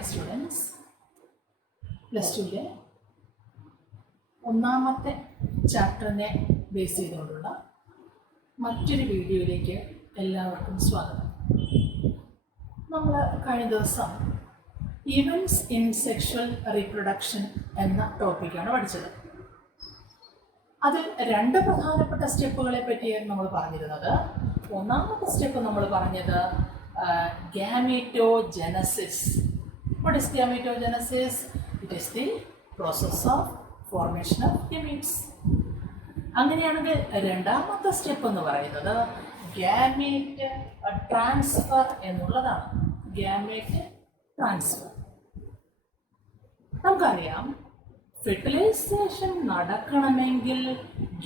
Hi students, plus ടുവിലെ ഒന്നാമത്തെ ചാപ്റ്ററിനെ base ചെയ്തുകൊണ്ടുള്ള മറ്റൊരു വീഡിയോയിലേക്ക് എല്ലാവർക്കും സ്വാഗതം. നമ്മൾ കഴിഞ്ഞ ദിവസം ഇവൻറ്റ്സ് ഇൻ സെക്ഷൽ റീപ്രൊഡക്ഷൻ എന്ന ടോപ്പിക്കാണ് പഠിച്ചത്. അതിൽ രണ്ട് പ്രധാനപ്പെട്ട സ്റ്റെപ്പുകളെ പറ്റിയാണ് നമ്മൾ പറഞ്ഞിരുന്നത്. ഒന്നാമത്തെ സ്റ്റെപ്പ് നമ്മൾ പറഞ്ഞത് gametogenosis. What is gametogenosis? It is the process of formation of gametes. അങ്ങനെയാണെങ്കിൽ രണ്ടാമത്തെ സ്റ്റെപ്പ് എന്ന് പറയുന്നത് ഗാമേറ്റ് ട്രാൻസ്ഫർ എന്നുള്ളതാണ്. ഗാമേറ്റ് ട്രാൻസ്ഫർ നമുക്കറിയാം, ഫെർട്ടിലൈസേഷൻ നടക്കണമെങ്കിൽ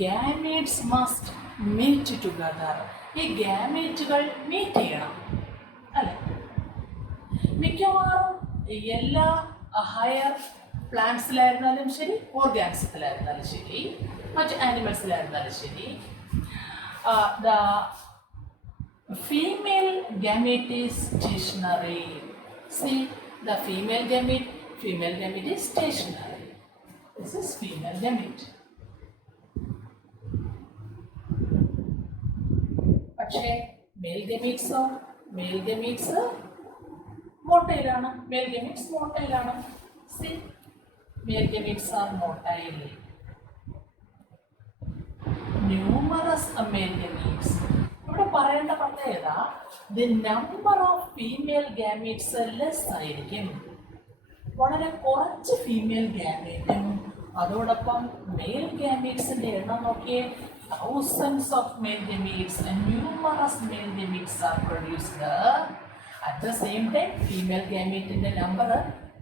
ഗാമേറ്റ്സ് മസ്റ്റ് മീറ്റ് ടുഗദർ. ഈ ഗാമേറ്റുകൾ മീറ്റ് ചെയ്യണം അല്ലേ? മിക്കവാറും എല്ലാ ഹയർ പ്ലാന്റ്സിലായിരുന്നാലും ശരി, ഓർഗാനിസത്തിലായിരുന്നാലും ശരി, മറ്റ് ആനിമൽസിലായിരുന്നാലും ശരി, the female gamete is stationary. See, the female gamete is stationary. This is female gamete. പക്ഷേ മെയിൽ ഗമീറ്റ്സ് മോട്ടൈലാണ്. മെയിൽ ഗമീറ്റ്സ് മോട്ടൈലാണ്. See, male gametes are motile. Numerous male gametes. ഇവിടെ പറയേണ്ട പ്രത്യേകത, the number of female gametes less ആയിരിക്കും. വളരെ കുറച്ച് female ഗാമീറ്റും അതോടൊപ്പം മെയിൽ ഗാമീറ്റ്സിന്റെ എണ്ണം നോക്കിയേ, thousands of male gametes and numerous male gametes are produced. At the same time, female gamete number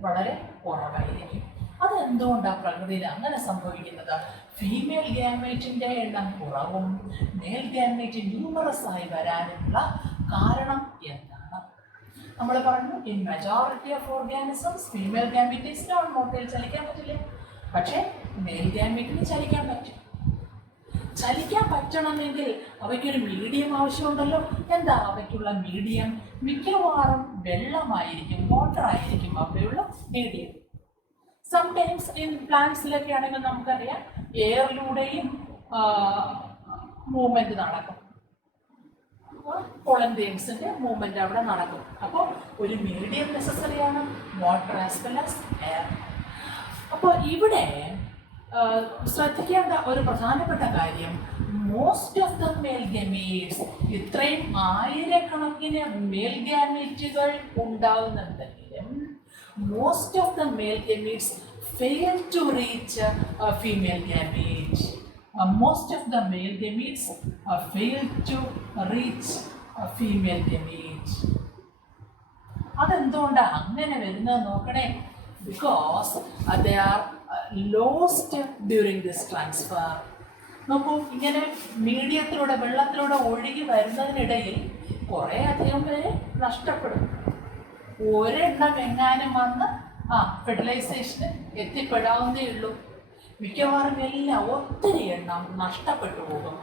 വളരെ കുറവായിരിക്കും. അതെന്തുകൊണ്ടാണ് പ്രകൃതിയിൽ അങ്ങനെ സംഭവിക്കുന്നത്? ഫീമെയിൽ ഗാമേറ്റിന്റെ എണ്ണം കുറവും മെയിൽ ഗാമേറ്റ് ന്യൂമറസ് ആയി വരാനുള്ള കാരണം എന്താണ്? നമ്മൾ പറഞ്ഞു, in majority of organisms female gamete non motile. ചലിക്കാൻ പറ്റില്ല. പക്ഷേ മെയിൽ ഗാമേറ്റിന് ചലിക്കാൻ പറ്റും. ചലിക്കാൻ പറ്റണമെങ്കിൽ അവയ്ക്കൊരു മീഡിയം ആവശ്യമുണ്ടല്ലോ. എന്താ അവയ്ക്കുള്ള മീഡിയം? മിക്കവാറും വെള്ളമായിരിക്കും, വാട്ടർ ആയിരിക്കും അവിടെയുള്ള മീഡിയം. സംടൈംസ് ഇൻ പ്ലാന്റ്സിലൊക്കെ ആണെങ്കിൽ നമുക്കറിയാം, എയറിലൂടെയും മൂവ്മെന്റ് നടക്കും. പോളൻ ഗ്രെയിൻസിന്റെ മൂവ്മെന്റ് അവിടെ നടക്കും. അപ്പോൾ ഒരു മീഡിയം നെസസറിയാണ്, water as well as air. അപ്പോൾ ഇവിടെ ശ്രദ്ധിക്കേണ്ട ഒരു പ്രധാനപ്പെട്ട കാര്യം, most of the male gametes, ഇത്രയും ആയിരക്കണക്കിന് മെയിൽ ഗാമീറ്റുകൾ ഉണ്ടാകുന്നുണ്ടെങ്കിലും most of the male gametes fail to reach female gamete. Most of the male gametes fail to reach female gamete. അതെന്തുകൊണ്ടാണ് അങ്ങനെ വരുന്നത് നോക്കണേ. Because they are lost during this transfer. നോക്കൂ, ഇങ്ങനെ മീഡിയത്തിലൂടെ, വെള്ളത്തിലൂടെ ഒഴുകി വരുന്നതിനിടയിൽ കുറേ അധികം പേര് നഷ്ടപ്പെടും. ഒരെണ്ണം എങ്ങാനും വന്ന് ഫെർട്ടിലൈസേഷന് എത്തിപ്പെടാവുന്നേ ഉള്ളൂ. മിക്കവാറും എല്ലാം ഒത്തിരി എണ്ണം നഷ്ടപ്പെട്ടു പോകും.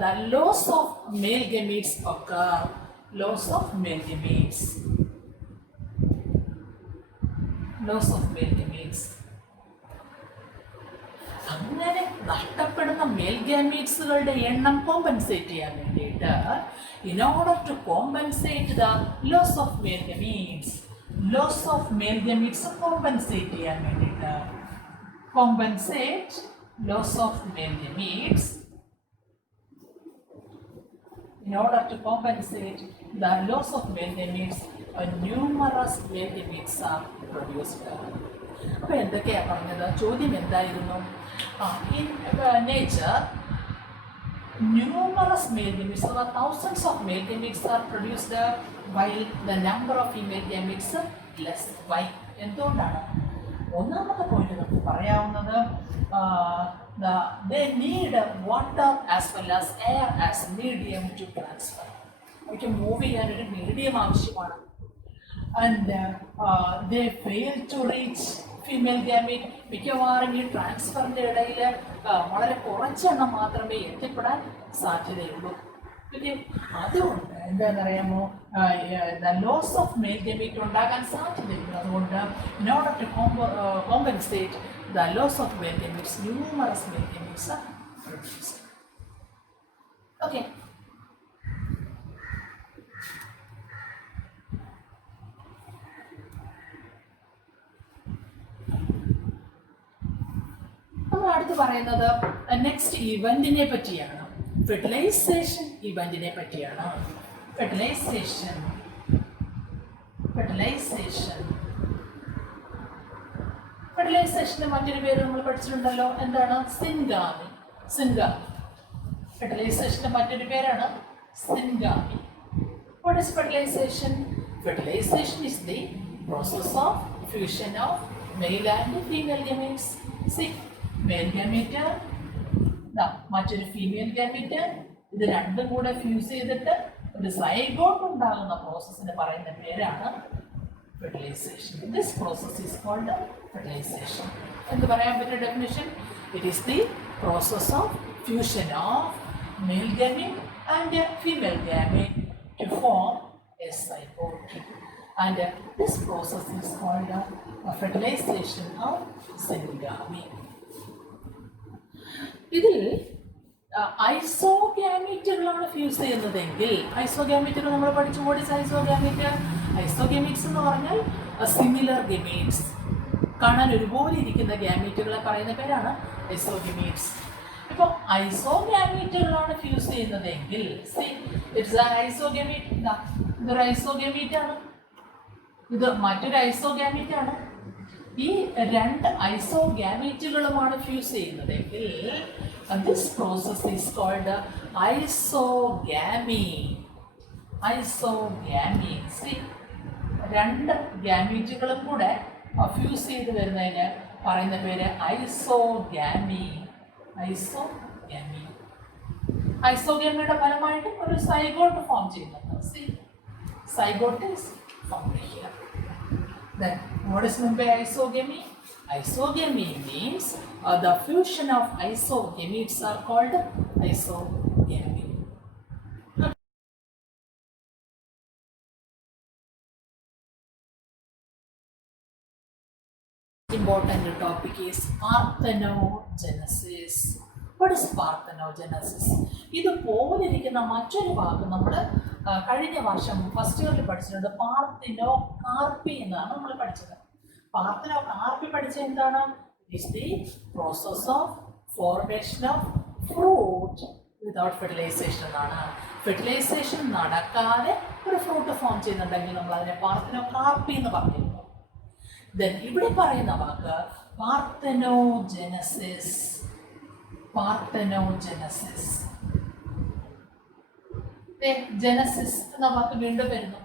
The loss of male gametes occur. Loss of male gametes. Loss of male gametes. അങ്ങനെ നഷ്ടപ്പെടുന്ന മെയിൽ ഗാമീറ്റ്സുകളുടെ എണ്ണം കോമ്പൻസേറ്റ് ചെയ്യാൻ വേണ്ടിയിട്ട്, in order to compensate the loss of male gametes, loss of male gametes compensate ചെയ്യാൻ വേണ്ടിയിട്ട്, compensate loss of male gametes, in order to compensate the loss of male gametes, numerous male gametes are produced. അപ്പോൾ എന്തൊക്കെയാണ് പറഞ്ഞത്? ചോദ്യം എന്തായിരുന്നു? In nature numerous male gametes, so thousands of male gametes are produced while the number of female gametes less. Why? എന്തുകൊണ്ടാണ്? ഒന്നാമത്തെ point നമുക്ക് പറയാവുന്നത്, they need water as well as air as medium to transfer. അവയ്ക്ക് move ചെയ്യാനൊരു medium ആവശ്യമാണ്. And they fail to reach female gamete. മിക്കവാറും ഈ ട്രാൻസ്ഫറിൻ്റെ ഇടയിൽ വളരെ കുറച്ചെണ്ണം മാത്രമേ എത്തിപ്പെടാൻ സാധ്യതയുള്ളൂ. പിന്നെ അതുകൊണ്ട് എന്താണെന്നറിയാമോ, the loss of male gamete ഉണ്ടാകാൻ സാധ്യതയുണ്ട്. അതുകൊണ്ട് in order to compensate the loss of male gametes, numerous male gametes are produced. Okay, നമ്മൾ അടുത്ത് പറയുന്നത് നെക്സ്റ്റ് ഇവന്റിനെ പറ്റിയാണ്. ഫെർട്ടിലൈസേഷൻ ഇവന്റിനെ പറ്റിയാണ്. ഫെർട്ടിലൈസേഷന് മറ്റൊരു പേര് നമ്മൾ പഠിച്ചിട്ടുണ്ടല്ലോ, എന്താണ്? സിൻഗാമി. ഫെർട്ടിലൈസേഷന്റെ മറ്റൊരു പേരാണ് സിൻഗാമി. What is fertilization? Fertilization is the process of fusion of male and female gametes. See, male gamete, മറ്റൊരു ഫീമെയിൽ ഗാമീറ്റ്, ഇത് രണ്ടും കൂടെ ഫ്യൂസ് ചെയ്തിട്ട് ഒരു സൈഗോട്ട് ഉണ്ടാകുന്ന പ്രോസസ്സിന് പറയുന്ന പേരാണ് fertilisation. This process is called fertilisation. എന്ന് പറയാൻ പറ്റിയ definition, it is the process of fusion of male gamete and female gamete to form a zygote, and this process is called fertilization of syngamy. ഇതിൽ ഐസോഗാമീറ്റുകളാണ് fuse ചെയ്യുന്നതെങ്കിൽ, ഐസോഗാമീറ്റുകൾ നമ്മൾ പഠിച്ചു. What is ഐസോഗാമീറ്റ്? ഐസോഗാമീറ്റ്സ് എന്ന് പറഞ്ഞാൽ similar gametes, കാണാൻ ഒരുപോലെ ഇരിക്കുന്ന ഗാമീറ്റുകളെ പറയുന്ന പേരാണ് ഐസോഗമീറ്റ്സ്. ഇപ്പോൾ ഐസോഗാമീറ്റുകളാണ് ഫ്യൂസ് ചെയ്യുന്നതെങ്കിൽ, ഇതൊരു ഐസോഗാമീറ്റ് ആണ്, ഇത് മറ്റൊരു ഐസോഗാമീറ്റ് ആണ്. ഈ രണ്ട് ഐസോഗാമീറ്റുകളുമാണ് ഫ്യൂസ് ചെയ്യുന്നതെങ്കിൽ this process is called isogamy. രണ്ട് ഗാമീറ്റുകളും കൂടെ ഫ്യൂസ് ചെയ്ത് വരുന്നതിന് പറയുന്ന പേര് ഐസോഗാമി. ഐസോഗാമിയുടെ ഫലമായിട്ട് ഒരു സൈഗോട്ട് ഫോം ചെയ്യുന്നുണ്ട്. Zygote is formed here. Then what is meant by isogamy? Isogamy means the fusion of isogametes are called isogamy. Important topic is parthenogenesis. What is parthenogenesis? ഇതുപോലെ ഇരിക്കുന്ന മറ്റൊരു വാക്ക് നമ്മൾ കഴിഞ്ഞ വർഷം ഫസ്റ്റ് ഇയറിൽ പഠിച്ചിട്ടുണ്ട്. പാർത്തിനോകാർപ്പി എന്നാണ് നമ്മൾ പഠിച്ചത്. പാർത്തിനോകാർപ്പി പഠിച്ചത് എന്താണ്? It's the process of formation of fruit without fertilisation എന്നാണ്. ഫെർട്ടിലൈസേഷൻ നടക്കാതെ ഒരു ഫ്രൂട്ട് ഫോം ചെയ്യുന്നുണ്ടെങ്കിൽ നമ്മൾ അതിനെ പാർത്തിനോകാർപ്പി എന്ന് പറഞ്ഞിരുന്നു. ദെൻ ഇവിടെ പറയുന്ന വാക്ക് പാർത്തനോജെനസിസ്. ജനസിസ് എന്ന വാക്ക് വീണ്ടും വരുന്നു,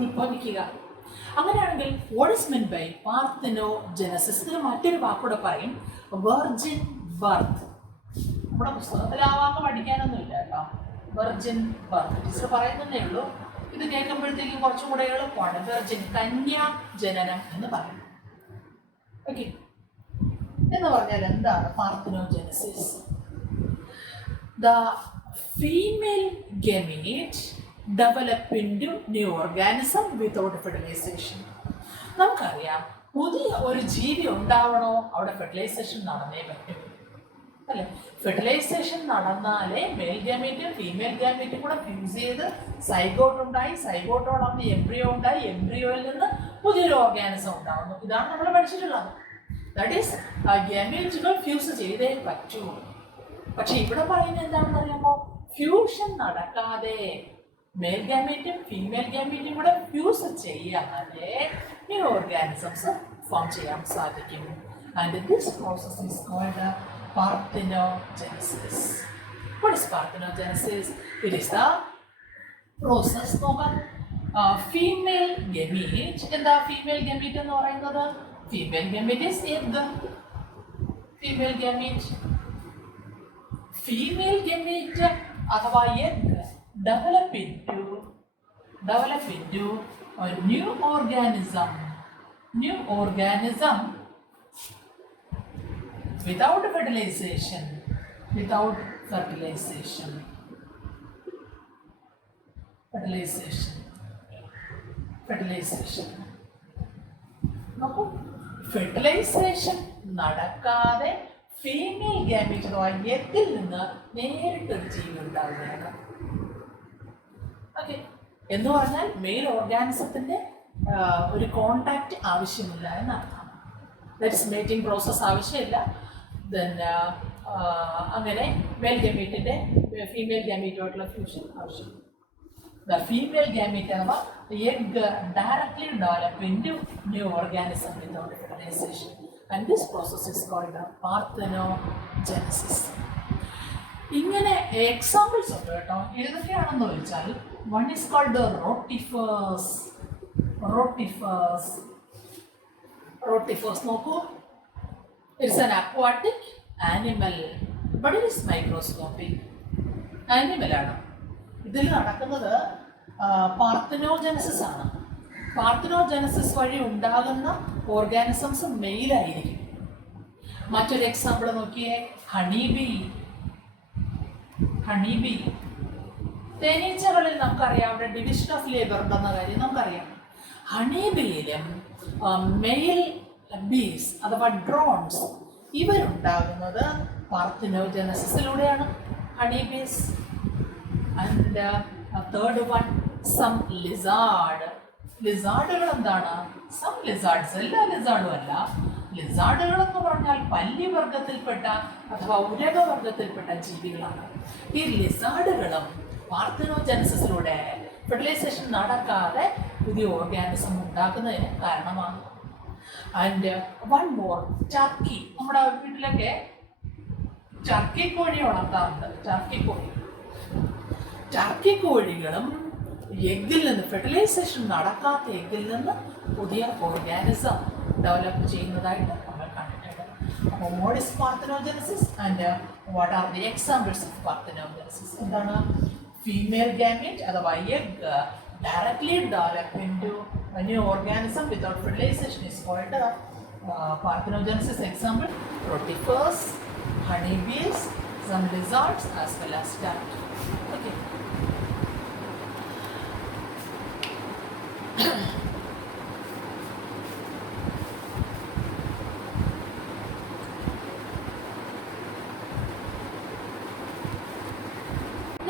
ഉൽപ്പവിക്കുക. അങ്ങനെയാണെങ്കിൽ വാട്ട് ഈസ് മീൻ ബൈ പാർത്തനോജെനസിസ്? ഇതിന് മറ്റൊരു വാക്കൂടെ പറയും, വെർജിൻ ബർത്ത്. നമ്മുടെ പുസ്തകത്തിൽ ആ വാക്ക് പഠിക്കാനൊന്നുമില്ല കേട്ടോ. വെർജിൻ ബർത്ത് ടീച്ചർ പറയുന്നതേ ഉള്ളൂ. ഇത് കേൾക്കുമ്പോഴത്തേക്കും കുറച്ചും കൂടെ എളുപ്പമാണ്. വെർജിൻ, കന്യാ ജനനം എന്ന് പറയും. ഓക്കെ, എന്ന് പറഞ്ഞാൽ എന്താണ് parthenogenesis? The female gamete develop into new organism without fertilisation. നമുക്കറിയാം, പുതിയ ഒരു ജീവി ഉണ്ടാവണോ അവിടെ ഫെർട്ടിലൈസേഷൻ നടന്നേ പറ്റും, അല്ലെ? ഫെർട്ടിലൈസേഷൻ നടന്നാലേ മെയിൽ ഗാമീറ്റും ഫീമെയിൽ ഗാമീറ്റും കൂടെ ഫ്യൂസ് ചെയ്ത് സൈഗോട്ട് ഉണ്ടായി, സൈഗോട്ടോടൊപ്പം എംബ്രിയോ ഉണ്ടായി, എംബ്രിയോയിൽ നിന്ന് പുതിയൊരു ഓർഗാനിസം ഉണ്ടാവുന്നു. ഇതാണ് നമ്മൾ പഠിച്ചിട്ടുള്ളത്. ദാറ്റ് ഈസ് ഗാമീറ്റുകൾ ഫ്യൂസ് ചെയ്തേ പറ്റൂ. പക്ഷെ ഇവിടെ പറയുന്നത് എന്താണെന്ന് അറിയാമോ? ഫ്യൂഷൻ നടക്കാതെ മെയിൽ ഗാമീറ്റും ഫീമെയിൽ ഗാമീറ്റും കൂടെ ഫ്യൂസ് ചെയ്യാതെ ന്യൂ ഓർഗാനിസംസ് ഫോം ചെയ്യാൻ സാധിക്കും. And this process is called parthenogenesis. What is parthenogenesis? It is the process of female gamete. എന്താ ഫീമെയിൽ ഗമീറ്റ് എന്ന് പറയുന്നത്? Female gamete is egg. Female gamete അഥവാ egg develop into a new organism without fertilization. Fertilisation നോക്കൂ, fertilisation നടക്കാതെ female gamete അഥവാ എഗ്ഗിൽ നിന്ന് നേരിട്ടൊരു ജീവി ഉണ്ടാവുകയാണ്. ഓക്കെ, എന്ന് പറഞ്ഞാൽ മെയിൽ ഓർഗാനിസത്തിന്റെ ഒരു കോണ്ടാക്ട് ആവശ്യമില്ല എന്നർത്ഥം. ദാറ്റ്സ് മേറ്റിംഗ് പ്രോസസ് ആവശ്യമില്ല. അങ്ങനെ മെയിൽ ഗാമീറ്റിന്റെ ഫീമെയിൽ ഗാമീറ്റുമായിട്ടുള്ള ഫ്യൂഷൻ ആവശ്യമില്ല. The female gamete അഥവാ egg directly develop into new organism without fertilization, and this process is called parthenogenesis. ഇങ്ങനെ എക്സാമ്പിൾസ് ഉണ്ട് കേട്ടോ. ഏതൊക്കെയാണെന്ന് ചോദിച്ചാൽ, വൺ ഈസ് കോൾഡ് റോട്ടിഫേഴ്സ് നോക്കൂ, it's an aquatic animal but it is microscopic. ആനിമലാണ്. ഇതിൽ നടക്കുന്നത് പാർത്തനോജനസിസ് ആണ്. പാർത്തനോജനസിസ് വഴി ഉണ്ടാകുന്ന ഓർഗാനിസംസ് മെയിലായിരിക്കും. മറ്റൊരു എക്സാമ്പിൾ നോക്കിയേ, ഹണിബി. തേനീച്ചകളിൽ നമുക്കറിയാം അവിടെ ഡിവിഷൻ ഓഫ് ലേബർ ഉണ്ടെന്ന കാര്യം നമുക്കറിയാം. ഹണിബിയിലും മെയിൽ ബീസ് അഥവാ ഡ്രോൺസ് ഇവരുണ്ടാകുന്നത് പാർത്തനോജനസിസിലൂടെയാണ്. Honeybees. And third one, some lizard. ലിസാർഡുകൾ എന്താണ്? സം ലിസാർഡ്സ്, എല്ലാ ലിസാർഡും അല്ല. ലിസാർഡുകൾ എന്ന് പറഞ്ഞാൽ പല്ലിവർഗത്തിൽപ്പെട്ട അഥവാ ഉരകവർഗത്തിൽപ്പെട്ട ജീവികളാണ്. ഈ ലിസാർഡുകളും പാർത്തനോജനസിസിലൂടെ ഫെർട്ടിലൈസേഷൻ നടക്കാതെ പുതിയ ഓർഗാനിസം ഉണ്ടാക്കുന്നതിന് കാരണമാണ്. And one more, Turkey. നമ്മുടെ വീട്ടിലൊക്കെ ടർക്കി കോഴി വളർത്താറുണ്ട്. ടർക്കി കോഴികളും എഗ്ഗിൽ നിന്ന്, ഫെർട്ടിലൈസേഷൻ നടക്കാത്ത എഗ്ഗിൽ നിന്ന് പുതിയ ഓർഗാനിസം ഡെവലപ്പ് ചെയ്യുന്നതായിട്ട് നമ്മൾ കണ്ടിട്ടുണ്ട്. അപ്പോൾ what is parthenogenesis and what are the examples of parthenogenesis? എന്താണ്? ഫീമെയിൽ ഗാമീറ്റ് അഥവാ egg directly develop into a new organism without fertilization is called parthenogenesis. Example, rotifers, honeybees, some lizards as well as turkey. Okay.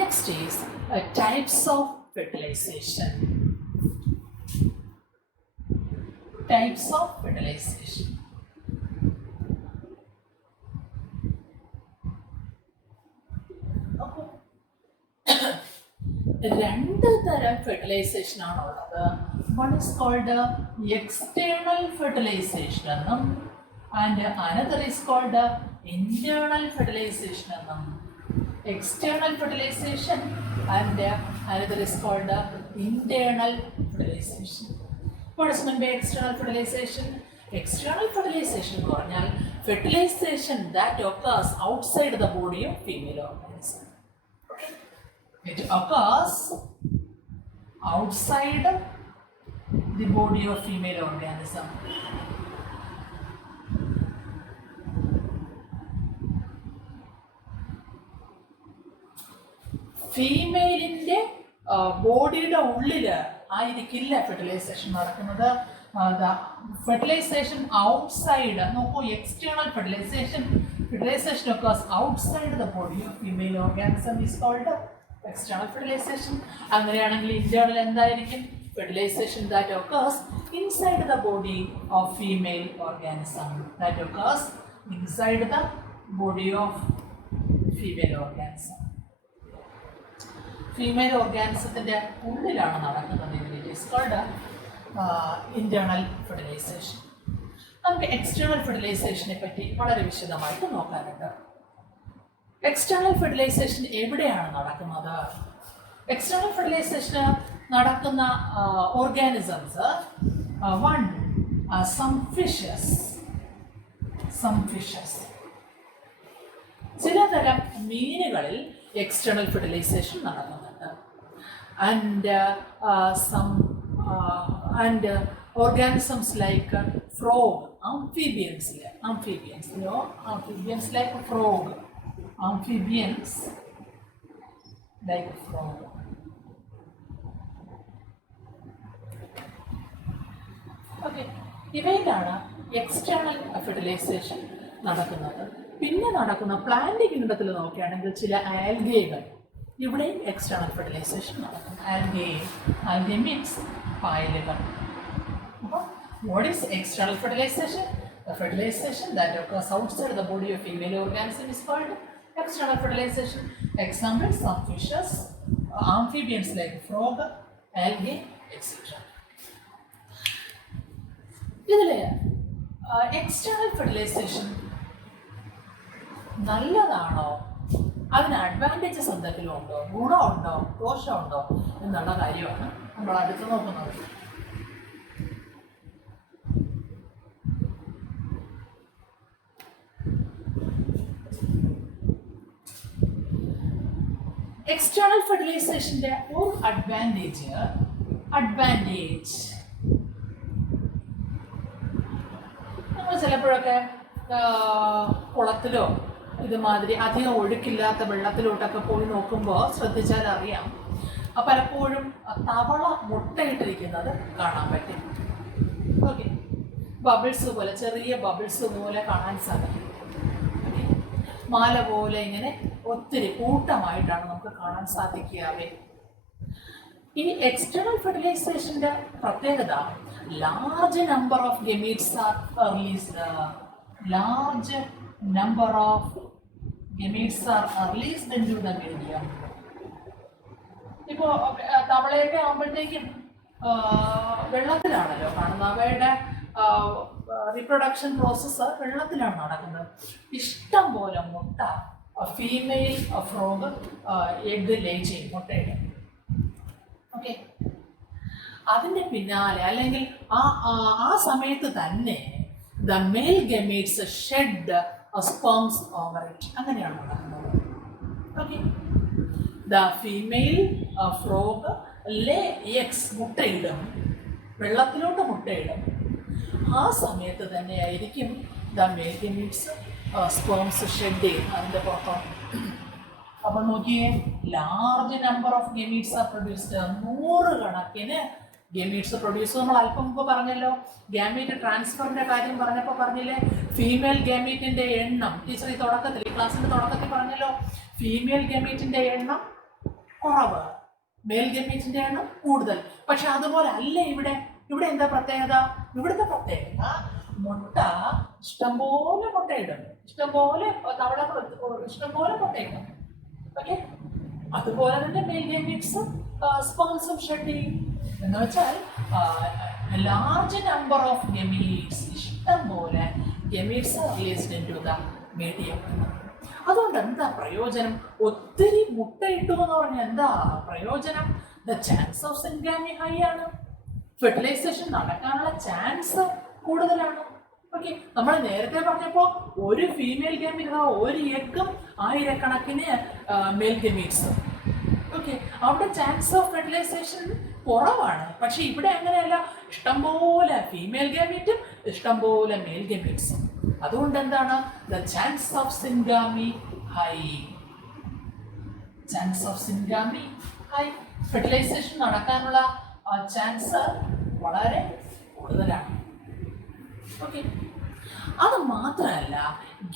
Next is types of fertilization. Types of fertilization. രണ്ട് തരം fertilisation ആണുള്ളത്. One is called external fertilisation എന്നും and another is called internal fertilisation എന്നും. External fertilization and another is called internal fertilization. What is meant by external fertilization? External fertilization എന്ന് പറഞ്ഞാൽ fertilization that occurs outside the body of female organism. It occurs outside the body of female organism. ഫീമെയിലിൻ്റെ ബോഡിയുടെ ഉള്ളിൽ ആയിരിക്കില്ല fertilisation നടക്കുന്നത്. Fertilisation outside നോക്കൂ. External fertilisation occurs outside the body of female organism is called external fertilization. അങ്ങനെയാണെങ്കിൽ internal എന്തായിരിക്കും? fertilization that occurs inside the body of female organism. That occurs inside the body of female organism. Female ഓർഗാനിസത്തിൻ്റെ ഉള്ളിലാണ് നടക്കുന്നത്. It is called internal fertilisation. നമുക്ക് external ഫെർട്ടിലൈസേഷനെ പറ്റി വളരെ വിശദമായിട്ട് നോക്കാനുണ്ട്. എക്സ്റ്റേണൽ ഫെർട്ടിലൈസേഷൻ എവിടെയാണ് നടക്കുന്നത്? എക്സ്റ്റേണൽ ഫെർട്ടിലൈസേഷന് നടക്കുന്ന ഓർഗാനിസംസ്, വൺ സം ഫിഷസ്. ചിലതരം മീനുകളിൽ എക്സ്റ്റേണൽ ഫെർട്ടിലൈസേഷൻ നടക്കുന്നുണ്ട്. And organisms like frog, amphibians like frog, ഓക്കെ, ഇവയിലാണ് എക്സ്റ്റേണൽ ഫെർട്ടിലൈസേഷൻ നടക്കുന്നത്. പിന്നെ നടക്കുന്ന പ്ലാന്റ് കിങ്ഡത്തിൽ നോക്കുകയാണെങ്കിൽ ചില ആൽഗകൾ, ഇവിടെയും എക്സ്റ്റേണൽ ഫെർട്ടിലൈസേഷൻ നടക്കും. ആൽഗെ മീൻസ് പായലുകൾ. അപ്പോൾ what is external fertilization? The fertilization that occurs outside the body of female organism is called external fertilization. Examples: some fishes, amphibians like frog, algae, etc. ഇതിലെ external fertilisation നല്ലതാണോ, അതിന് advantages എന്തെങ്കിലും ഉണ്ടോ, ഗുണമുണ്ടോ ദോഷമുണ്ടോ എന്നുള്ള കാര്യമാണ് നമ്മൾ അടുത്ത് നോക്കുന്നത്. എക്സ്റ്റേണൽ ഫെർട്ടിലൈസേഷൻ്റെ ഒരു അഡ്വാൻറ്റേജ് നമ്മൾ ചിലപ്പോഴൊക്കെ കുളത്തിലോ ഇതുമാതിരി അധികം ഒഴുക്കില്ലാത്ത വെള്ളത്തിലോട്ടൊക്കെ പോയി നോക്കുമ്പോൾ ശ്രദ്ധിച്ചാൽ അറിയാം, പലപ്പോഴും തവള മുട്ടയിട്ടിരിക്കുന്നത് കാണാൻ പറ്റും. ഓക്കെ, ബബിൾസ് പോലെ, ചെറിയ ബബിൾസ് പോലെ കാണാൻ സാധിക്കും. മാല പോലെ ഇങ്ങനെ ഒത്തിരി കൂട്ടമായിട്ടാണ് നമുക്ക് കാണാൻ സാധിക്കുക. ഈ എക്സ്റ്റേണൽ ഫെർട്ടിലൈസേഷൻ്റെ പ്രത്യേകത, large number of gametes are released. Large number of gametes are released into the medium. ഇപ്പോൾ തവളയൊക്കെ ആകുമ്പോഴത്തേക്കും വെള്ളത്തിലാണല്ലോ കാണുന്നത്, അവയുടെ റീപ്രൊഡക്ഷൻ പ്രോസസ്സ് വെള്ളത്തിലാണ് നടക്കുന്നത്. ഇഷ്ടം പോലെ മുട്ട ഫീമെയിൽ ഫ്രോഗ് എഗ് ലേ ചെയ്യും, മുട്ടയുടെ. ഓക്കെ, അതിൻ്റെ പിന്നാലെ അല്ലെങ്കിൽ ആ സമയത്ത് തന്നെ the male gametes shed sperms over it, അങ്ങനെയാണ് നടക്കുന്നത്. Okay, the female frog lay eggs, മുട്ടയിടും, വെള്ളത്തിലോട്ട് മുട്ടയിടും. ആ സമയത്ത് തന്നെ ആയിരിക്കും the male gametes sperms shed ചെയ്യും അതിൻ്റെ പുറത്തോട്ട്. അപ്പോൾ നോക്കിയേ, large number of gametes are produced. 100 കണക്കിന് ഗമീറ്റ്സ് പ്രൊഡ്യൂസ്. നമ്മൾ അല്പം മുമ്പ് പറഞ്ഞല്ലോ, ഗാമീറ്റ് ട്രാൻസ്ഫറിൻ്റെ കാര്യം പറഞ്ഞപ്പോൾ പറഞ്ഞില്ലേ, ഫീമെയിൽ ഗാമീറ്റിൻ്റെ എണ്ണം, ടീച്ചർ ഈ ക്ലാസ്സിൻ്റെ തുടക്കത്തിൽ പറഞ്ഞല്ലോ, ഫീമെയിൽ ഗാമീറ്റിൻ്റെ എണ്ണം കുറവ്, മെയിൽ ഗമീറ്റിൻ്റെ എണ്ണം കൂടുതൽ. പക്ഷെ അതുപോലെ അല്ല ഇവിടെ. ഇവിടെ എന്താ പ്രത്യേകത? ഇവിടുത്തെ പ്രത്യേകത, മുട്ട ഇഷ്ടംപോലെ മുട്ടയിടും, ഇഷ്ടംപോലെ തവളകൾ ഇഷ്ടംപോലെ മുട്ടയിടും. ഓക്കെ, അതുപോലെ തന്നെ മെയിൽ ഗമീറ്റ്സ് സ്പേംസും ഷെഡ് ചെയ്യും. എന്ന് വെച്ചാൽ ലാർജ് നമ്പർ ഓഫ് ഗമീറ്റ്സ്, ഇഷ്ടംപോലെ gametes released into the medium. അതുകൊണ്ട് എന്താ പ്രയോജനം? ഒത്തിരി മുട്ടയിട്ടു എന്ന് പറഞ്ഞാൽ എന്താ പ്രയോജനം? The chance of syngamy high ആണ്, ഫെർട്ടിലൈസേഷൻ നടക്കാനുള്ള ചാൻസ് കൂടുതലാണ്. ഓക്കെ, നമ്മൾ നേരത്തെ പറഞ്ഞപ്പോൾ ഒരു ഫീമെയിൽ ഗമീറ്റ്, ഒരു എഗ്ഗും 1000 കണക്കിന് മെയിൽ ഗമീറ്റ്സ്. ഓക്കെ, അവിടെ ചാൻസ് ഓഫ് ഫെർട്ടിലൈസേഷൻ കുറവാണ്. പക്ഷെ ഇവിടെ അങ്ങനെയല്ല, ഇഷ്ടംപോലെ ഫീമെയിൽ ഗമീറ്റും ഇഷ്ടംപോലെ മെയിൽ ഗമീറ്റ്സും. അതുകൊണ്ട് എന്താണ്? The chance of syngamy high. Chance of syngamy high, fertilisation നടക്കാനുള്ള ചാൻസ് വളരെ കൂടുതലാണ്. ഓക്കെ, അത് മാത്രമല്ല,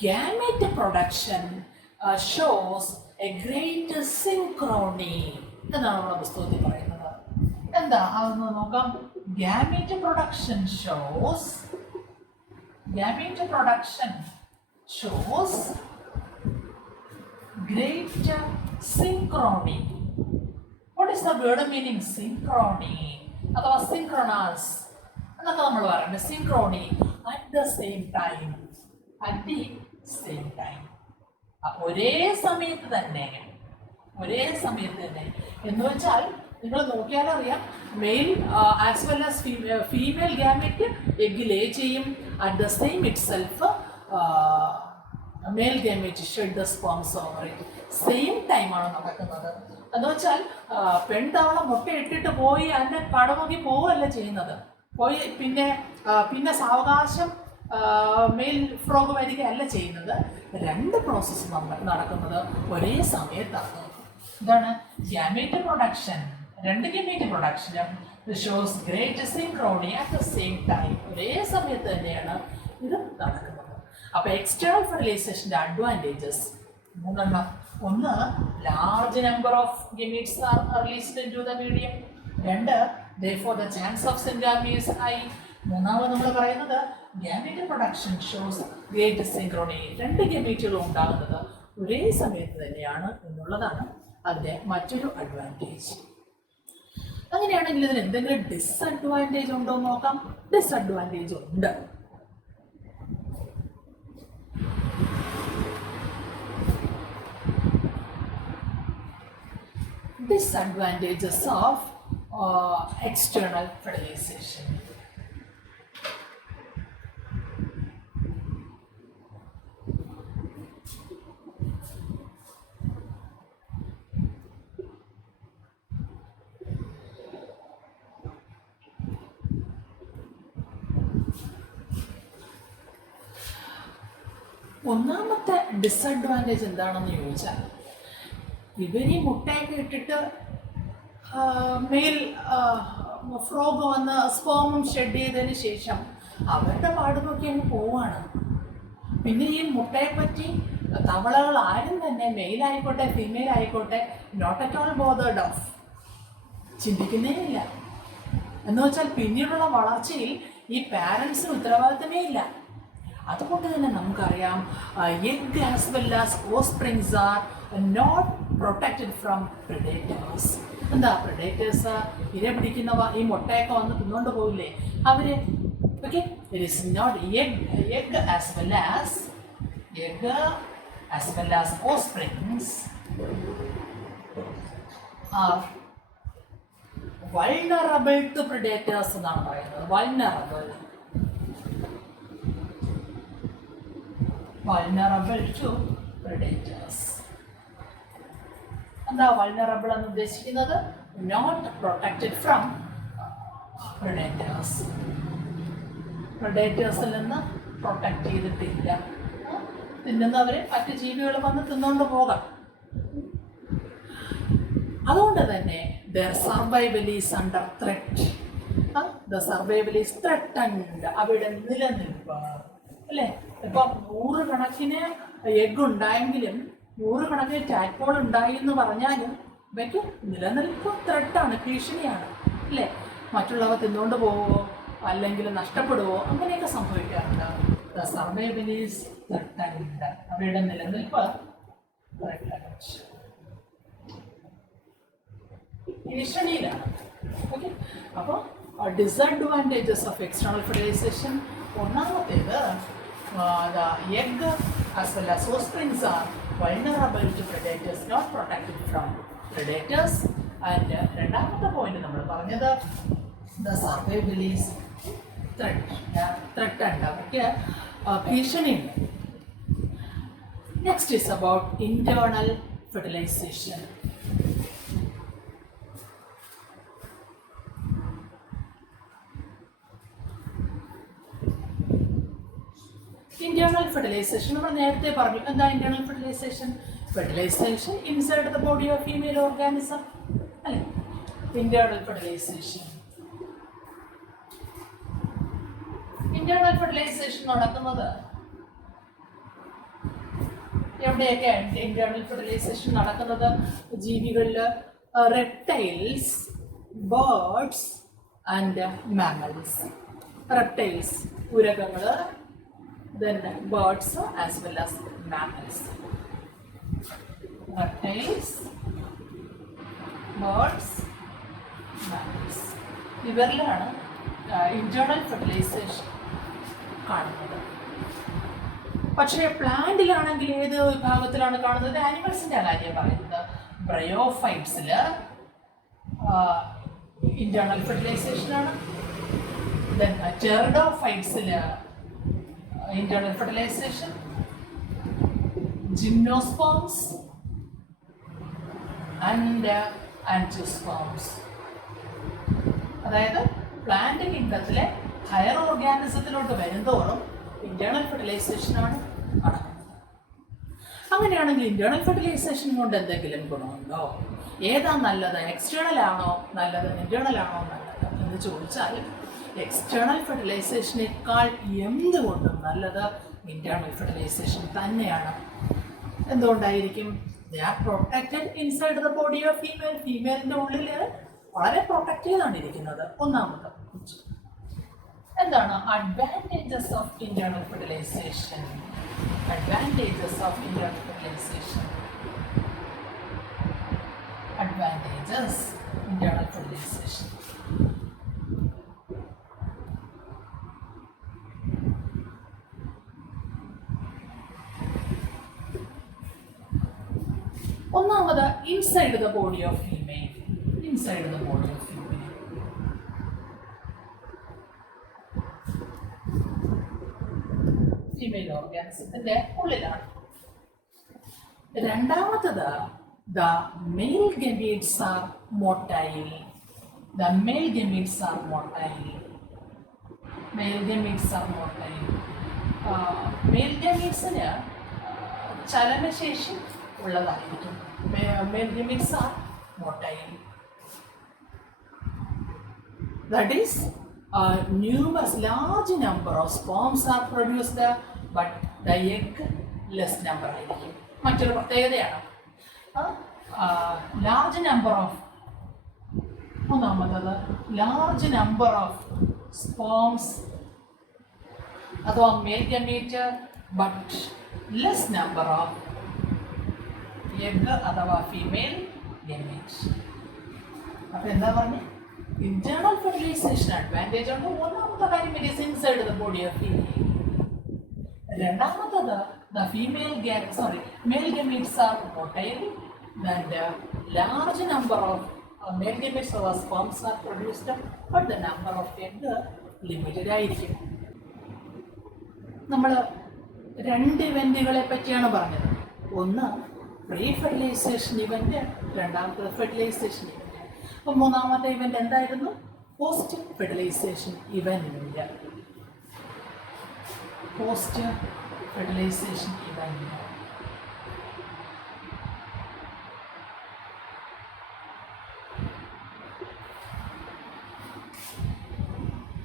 gamete production shows a great synchrony എന്നാണ് നമ്മുടെ പുസ്തകത്തിൽ പറയുന്നത്. എന്താ അതൊന്ന് നോക്കാം. Gamete production shows great synchrony. What is the word meaning? Synchrony അഥവാ synchronous എന്നൊക്കെ നമ്മൾ പറയുന്നത്. Synchrony at the same time. ഒരേ സമയത്ത് തന്നെ എന്ന് വെച്ചാൽ നിങ്ങൾ നോക്കിയാലറിയാം, male as well as female gamete egg lay ചെയ്യും. At the same itself male gamete shed the sperms over it. Same ടൈമാണ് നടക്കുന്നത്. എന്ന് വെച്ചാൽ പെൺതവള മുട്ടയിട്ടിട്ട് പോയി അതിനെ കടമുകി പോവുകയല്ല ചെയ്യുന്നത്, പോയി പിന്നെ സാവകാശം മെയിൽ ഫ്രോഗ് വരികയല്ല ചെയ്യുന്നത്. 2 പ്രോസസ്സ് നടക്കുന്നത് ഒരേ സമയത്താണ്. ഇതാണ് ഗാമേറ്റ് പ്രൊഡക്ഷൻ. 2 ഗാമേറ്റ് പ്രൊഡക്ഷനും shows great synchrony at the same time. ഒരേ സമയത്ത് തന്നെയാണ് ഇത് നടക്കുന്നത്. അപ്പോൾ എക്സ്റ്റേണൽ ഫെർട്ടിലൈസേഷൻ്റെ അഡ്വാൻറ്റേജസ് മൂന്നെണ്ണം. ഒന്ന്, large number of gametes are released into the medium. രണ്ട്, therefore the chance of syngamy is high. മൂന്നാമത് നമ്മൾ പറയുന്നത് ഗാമീറ്റ് പ്രൊഡക്ഷൻ ഷോസ് ഗ്രേറ്റ് സിൻക്രോണി. രണ്ട് ഗമീറ്റുകളും ഉണ്ടാകുന്നത് ഒരേ സമയത്ത് തന്നെയാണ് എന്നുള്ളതാണ് അതിൻ്റെ മറ്റൊരു അഡ്വാൻറ്റേജ്. അങ്ങനെയാണെങ്കിൽ ഇതിന് എന്തെങ്കിലും ഡിസ്അഡ്വാൻറ്റേജ് ഉണ്ടോ എന്ന് നോക്കാം. ഡിസ്അഡ്വാൻറ്റേജ് ഉണ്ട്. Disadvantages of external fertilization. ഒന്നാമത്തെ ഡിസഡ്വാൻറ്റേജ് എന്താണെന്ന് ചോദിച്ചാൽ, ഇവർ ഈ മുട്ടയൊക്കെ ഇട്ടിട്ട് മെയിൽ ഫ്രോഗ് വന്ന് സ്പേമും ഷെഡ് ചെയ്തതിന് ശേഷം അവരുടെ പാടുമൊക്കെ അങ്ങ് പോവാണ്. പിന്നെ ഈ മുട്ടയെപ്പറ്റി തവളകൾ ആരും തന്നെ മെയിലായിക്കോട്ടെ ഫീമെയിൽ ആയിക്കോട്ടെ not at all bothered of, ചിന്തിക്കുന്നേ ഇല്ല. എന്ന് വെച്ചാൽ പിന്നീടുള്ള വളർച്ചയിൽ ഈ പാരൻസിന് ഉത്തരവാദിത്തമേ ഇല്ല. അതുകൊണ്ട് തന്നെ നമുക്കറിയാം egg as well as offsprings are not protected from predators. എന്താ പ്രിഡേറ്റേഴ്സ്? ഇര പിടിക്കുന്നവ ഈ മുട്ടയൊക്കെ വന്ന് തിന്നുകൊണ്ട് പോവില്ലേ അവര്. Okay, it is not egg as well as offsprings are vulnerable to predators എന്നാണ് പറയുന്നത്. vulnerable to predators. എന്താ vulnerable എന്ന് ഉദ്ദേശിക്കുന്നത്? Not protected from predators. predatorസിൽ നിന്ന് പ്രൊട്ടക്റ്റ് ചെയ്തിട്ടില്ല. തിന്നുന്നവർ മറ്റ് ജീവികൾ വന്ന് തിന്നുകൊണ്ട് പോകാം. അതുകൊണ്ട് തന്നെ their survival is under threat. The survival is threatened. അവിടെ നിലനിൽപ്പ് അല്ലേ? ഇപ്പം 100 കണക്കിന് എഗ് ഉണ്ടായെങ്കിലും 100 കണക്കിന് ടാഡ്പോൾ ഉണ്ടായി എന്ന് പറഞ്ഞാലും ഇവയ്ക്ക് നിലനിൽപ്പ് ത്രെട്ടാണ്, ഭീഷണിയാണ് അല്ലേ? മറ്റുള്ളവ തിന്നുകൊണ്ട് പോവോ അല്ലെങ്കിൽ നഷ്ടപ്പെടുവോ അങ്ങനെയൊക്കെ സംഭവിക്കാറുണ്ട്. The survival is threatened. അവയുടെ നിലനിൽപ്പ് ഭീഷണിയിലാണ്. ഓക്കെ, അപ്പോൾ ഡിസഡ്വാൻറ്റേജസ് ഓഫ് എക്സ്റ്റേണൽ ഫെർട്ടിലൈസേഷൻ. ഒന്നാമത്തേത്, the egg as well as offsprings are vulnerable to predators, not protected from predators. And രണ്ടാമത്തെ പോയിന്റ് നമ്മൾ പറഞ്ഞത് the survival is threatened. അവർക്ക് ഭീഷണിയുണ്ട്. Next is about internal fertilization. Internal fertilization നമ്മൾ നേരത്തെ പറഞ്ഞു. എന്താ internal fertilization? Fertilization inside the body of female organism അല്ലേ? Internal fertilization. ഇന്റേണൽ ഫെർട്ടിലൈസേഷൻ നടക്കുന്നത് എവിടെയൊക്കെയാണ്? ഇന്റേണൽ ഫെർട്ടിലൈസേഷൻ നടക്കുന്നത് ജീവികളിൽ reptiles, birds and mammals. Reptiles ഉരകങ്ങൾ, then birds as well as mammals. Reptiles, birds, mammals. ഇവരിലാണ് ഇന്റേണൽ ഫെർട്ടിലൈസേഷൻ കാണുന്നത്. പക്ഷേ പ്ലാന്റിലാണെങ്കിൽ ഏത് വിഭാഗത്തിലാണ് കാണുന്നത്? ആനിമൽസിൻ്റെ കാര്യം പറയുന്നത്. ബ്രയോഫൈറ്റ്സിൽ ഇന്റേണൽ ഫെർട്ടിലൈസേഷനാണ്. ദെൻ ടെറിഡോഫൈറ്റ്സിൽ internal fertilization, gymnosperms and angiosperms. അതായത് പ്ലാന്റ് കിങ്ഡത്തിലെ ഹയർ ഓർഗാനിസത്തിലോട്ട് വരുന്തോറും ഇന്റേണൽ ഫെർട്ടിലൈസേഷനാണ് നടക്കുന്നത്. അങ്ങനെയാണെങ്കിൽ ഇന്റേണൽ ഫെർട്ടിലൈസേഷൻ കൊണ്ട് എന്തെങ്കിലും ഗുണമുണ്ടോ? ഏതാ നല്ലത്? എക്സ്റ്റേണൽ ആണോ നല്ലത്? ഇന്റേണൽ ആണോ നല്ലത്? എന്ന് ചോദിച്ചാൽ എക്സ്റ്റേണൽ ഫെർട്ടിലൈസേഷനേക്കാൾ എന്തുകൊണ്ടും നല്ലത് ഇന്റേണൽ ഫെർട്ടിലൈസേഷൻ തന്നെയാണ്. എന്തുകൊണ്ടായിരിക്കും? They are protected inside the body of female. ഫീമെയിലിൻ്റെ ഉള്ളിൽ വളരെ പ്രൊട്ടക്റ്റ് ചെയ്താണ് ഇരിക്കുന്നത്. ഒന്നാമത് എന്താണ് advantages of internal fertilization? Advantages of internal fertilization. Advantages internal fertilization. ഒന്നാമത് inside the body of female. Inside the body of female. Female ഓർഗാനിസത്തിന്റെ ഉള്ളിലാണ്. രണ്ടാമത്തത് the male gametes are motile. The male gametes are motile. Male gametes are motile. Male ഗമീറ്റ്സിന് ചലനശേഷി ഉള്ളതായിരിക്കും. Male gametes are motile. That is numerous large number of sperms are produced, but the egg less number ആയിരിക്കും. മറ്റൊരു പ്രത്യേകതയാണ് large number of. ഒന്നാമത്തത് large number of sperms അഥവാ male gamete, but less number of egg അഥവാ female gamete. അപ്പം എന്താ പറഞ്ഞത്? Internal fertilization advantage ഉണ്ട്. ഒന്നാമത്തെ കാര്യം it is inside the body of female. രണ്ടാമത്തത് the female male gametes are motile and large number of male gametes or sperms are produced, but the number of egg limited ആയിരിക്കും. നമ്മൾ രണ്ട് ഇവൻറ്റുകളെ പറ്റിയാണ് പറഞ്ഞത്. ഒന്ന് പ്രീ ഫെർട്ടിലൈസേഷൻ ഇവൻറ്റ്, രണ്ടാമത്തെ fertilisation event. അപ്പം മൂന്നാമത്തെ ഇവന്റ് എന്തായിരുന്നു? Post fertilisation event. Post fertilisation event.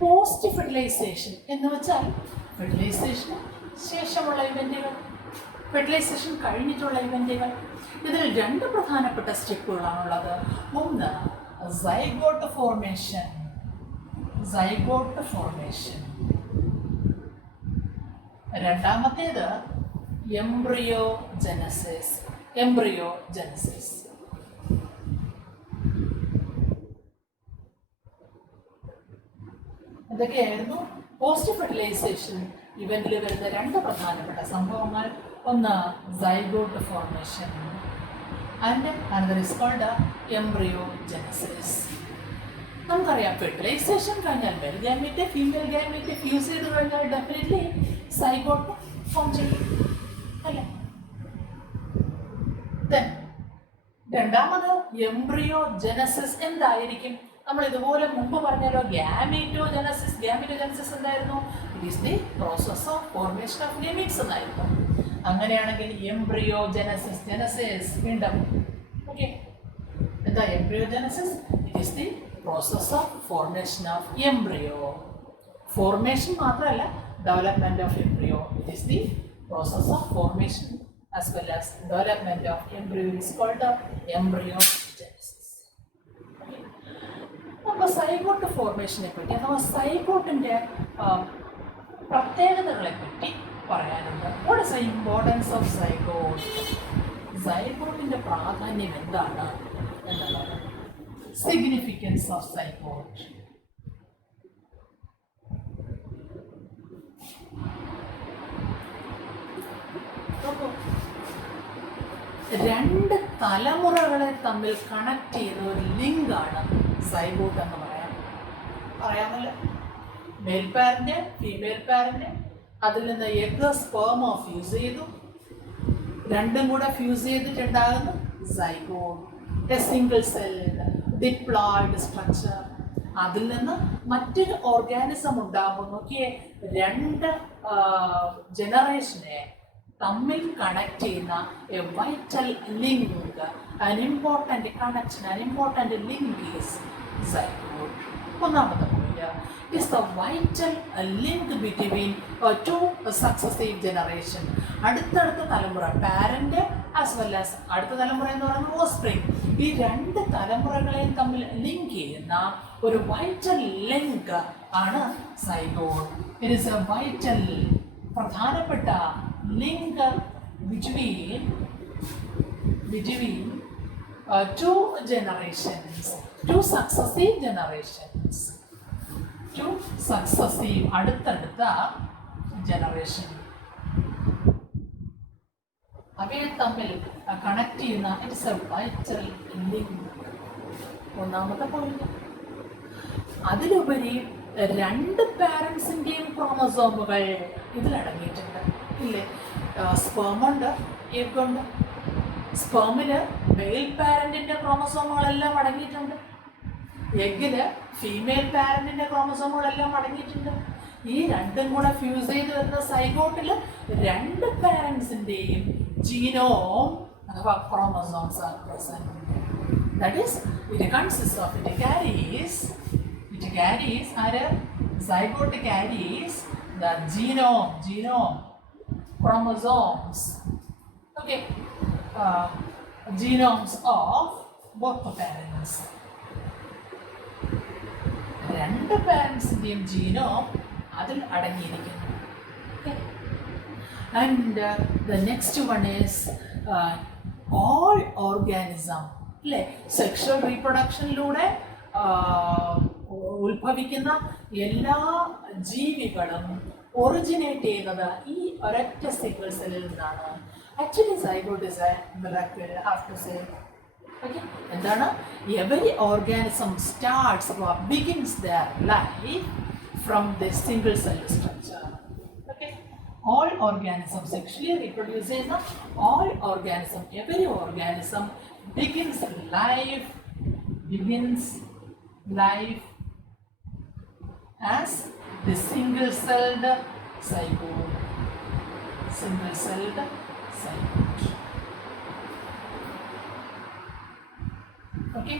Post fertilisation എന്ന് വെച്ചാൽ ഫെർട്ടിലൈസേഷന് ശേഷമുള്ള ഇവന്റുകൾ, ഫെർട്ടിലൈസേഷൻ കഴിഞ്ഞിട്ടുള്ള ഇവന്റുകൾ. ഇതിൽ രണ്ട് പ്രധാനപ്പെട്ട സ്റ്റെപ്പുകളാണുള്ളത്. ഒന്ന് സൈഗോട്ട് ഫോർമേഷൻ. Zygote formation. രണ്ടാമത്തേത് എംബ്രിയോ ജനസിസ്. Embryogenesis. ഇതൊക്കെയായിരുന്നു പോസ്റ്റ് ഫെർട്ടിലൈസേഷൻ ഇവന്റിൽ വരുന്ന രണ്ട് പ്രധാനപ്പെട്ട സംഭവങ്ങൾ. ഒന്ന് zygote formation and another is called embryogenesis. നമുക്കറിയാം ഫെർട്ടിലൈസേഷൻ കഴിഞ്ഞാൽ male gamete female gamete fuse ചെയ്ത് കഴിഞ്ഞാൽ ഡെഫിനറ്റ്ലി സൈഗോട്ട് ഫോം ചെയ്യും അല്ലേ. രണ്ടാമത് എംബ്രിയോ ജനസിസ് എന്തായിരിക്കും? നമ്മൾ ഇതുപോലെ മുമ്പ് പറഞ്ഞല്ലോ ഗ്യാമീറ്റോജനസിസ്. ഗ്യാമീറ്റോജനസിസ് എന്തായിരുന്നു? It is the process of formation of gametes എന്നായിരുന്നു. അങ്ങനെയാണെങ്കിൽ എംബ്രിയോ ജനസിസ്, ജനസിസ് പിണ്ഡം. ഓക്കെ, എന്താ embryogenesis? It is the process of formation of embryo. Formation മാത്രമല്ല, development of embryo. It is the process of formation as well as development of embryo is called embryogenesis. അപ്പോൾ zygote ഫോർമേഷനെ പറ്റി അഥവാ സൈഗോട്ടിൻ്റെ പ്രത്യേകതകളെ പറ്റി പറയാനുണ്ട്. What is the importance of zygote? സൈഗോട്ടിൻ്റെ പ്രാധാന്യം എന്താണ് എന്നുള്ളത്. Significance of zygote. രണ്ട് തലമുറകളെ തമ്മിൽ കണക്ട് ചെയ്യുന്ന ഒരു ലിങ്കാണ് സൈഗോട്ട് എന്ന് പറയാമല്ലോ. മെയിൽ പാരന്റ്, ഫീമെയിൽ പാരന്റ്, അതിൽ നിന്ന് എഗ് സ്പേമോ ഫ്യൂസ് ചെയ്തു, രണ്ടും കൂടെ ഫ്യൂസ് ചെയ്തിട്ടുണ്ടാകുന്ന സൈഗോട്ട്. എ സിംഗിൾ സെല്ലിൻ്റെ ഡിപ്ലോയിഡ് സ്ട്രക്ചർ. അതിൽ നിന്ന് മറ്റൊരു ഓർഗാനിസം ഉണ്ടാകുന്നു. നോക്കിയേ, രണ്ട് ജനറേഷനെ തമ്മിൽ കണക്ട് ചെയ്യുന്ന A vital link, an important connection, an important link is zygote. ഒന്നാമത്തെ point is the vital link between two successive generation. അടുത്തടുത്ത തലമുറ, പാരന്റ് ആസ് വെൽ ആസ് അടുത്ത തലമുറ എന്ന് പറയുന്നത് ഓസ്പ്രിങ്, ഈ രണ്ട് തലമുറകളെയും തമ്മിൽ ലിങ്ക് ചെയ്യുന്ന ഒരു വൈറ്റൽ ലിങ്ക് ആണ് zygote. It is a vital, പ്രധാനപ്പെട്ട link between two generations, two successive generations, two successive അടുത്തടുത്ത ജനറേഷൻ, അവയെ തമ്മിൽ കണക്ട് ചെയ്യുന്ന ഇറ്റ്സ് എ വൈറ്റൽ ലിങ്ക്. ഒന്നാമത്തെ പോയിന്റ്. അതിലുപരി രണ്ട് പാരൻസിൻ്റെയും ക്രോമസോമുകൾ ഇതിലടങ്ങിയിട്ടുണ്ട് ഇല്ലേ? സ്പേമുണ്ട്, എഗ്ഗുണ്ട്. സ്പേമില് മെയിൽ പാരന്റിന്റെ ക്രോമസോമുകളെല്ലാം അടങ്ങിയിട്ടുണ്ട്, എഗ്ഗില് ഫീമെയിൽ പാരന്റിന്റെ ക്രോമസോമുകളെല്ലാം അടങ്ങിയിട്ടുണ്ട്. ഈ രണ്ടും കൂടെ ഫ്യൂസ് ചെയ്ത് വരുന്ന സൈഗോട്ടില് രണ്ട് പാരൻസിന്റെയും ജീനോം അഥവാ chromosomes R present. That is it consist of it carries ആര് zygote carries the genome chromosomes, okay, genomes of both the parents. രണ്ട് പാരൻസിൻ്റെയും ജീനോം അതിൽ അടങ്ങിയിരിക്കുന്നു. And the next one is all organism അല്ലേ? Sexual റീപ്രൊഡക്ഷനിലൂടെ ഉത്ഭവിക്കുന്ന എല്ലാ ജീവികളും originate ചെയ്യുന്നത് ഈ ഒരൊറ്റ സിംഗിൾ സെല്ലിൽ നിന്നാണ്. Actually zygote is a miracle, I have to say. Okay, എന്താണ്? Every organism starts or begins their life from the single cell structure. Okay, all organism sexually reproduce ചെയ്യുന്ന all organism, every organism begins life as the single-celled zygote. Okay,